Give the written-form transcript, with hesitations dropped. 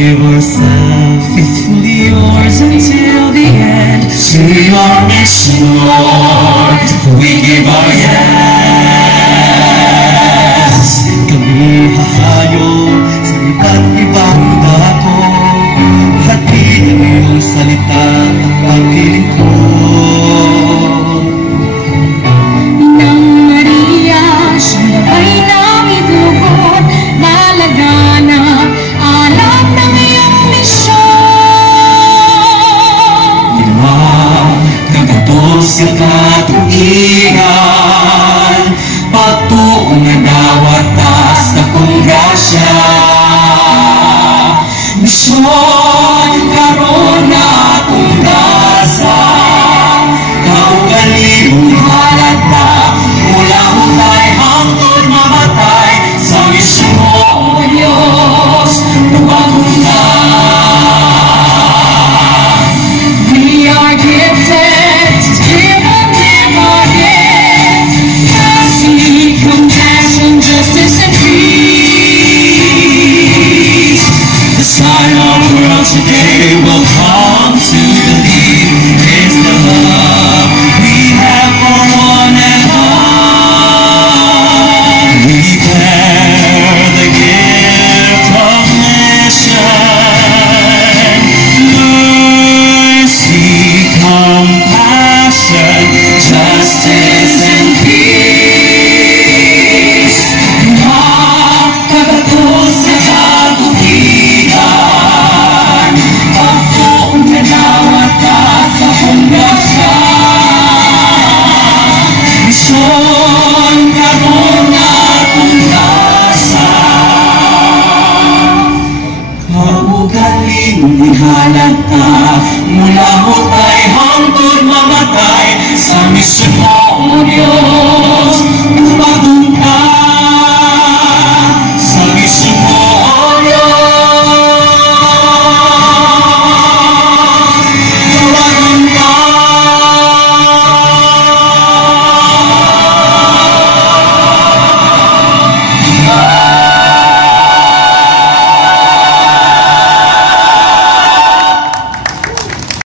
give ourselves, faithfully yours until the end. To your mission, Lord, we give our yes. Kami hahayo sa iba't ibang dako, hatid ang iyong salita at paglilingkod. Nang Maria, siyang gabay naming lugod, malaganap, alam ng iyong misyon. Kagatos sa katuigan, patuong na dawatas na kong grasya. Misyon karon na akong gasa, kaugaling halata, mula hukay hangtod mamatay, sa misyon mo, O Diyos, tubagong na. We are gifted to give and give our gifts, mercy, compassion, justice, and peace. The sign our world today will come to believe is the love we have for one another. We bear the gift of mission, mercy, compassion, justice, and peace. Kagatos na katuwigan, pagtuong na dawatas sa pundasya. Misyon karon na pundasa, kaugaling ihalata, mula hukay hangtod mamatay, sa misyon mo,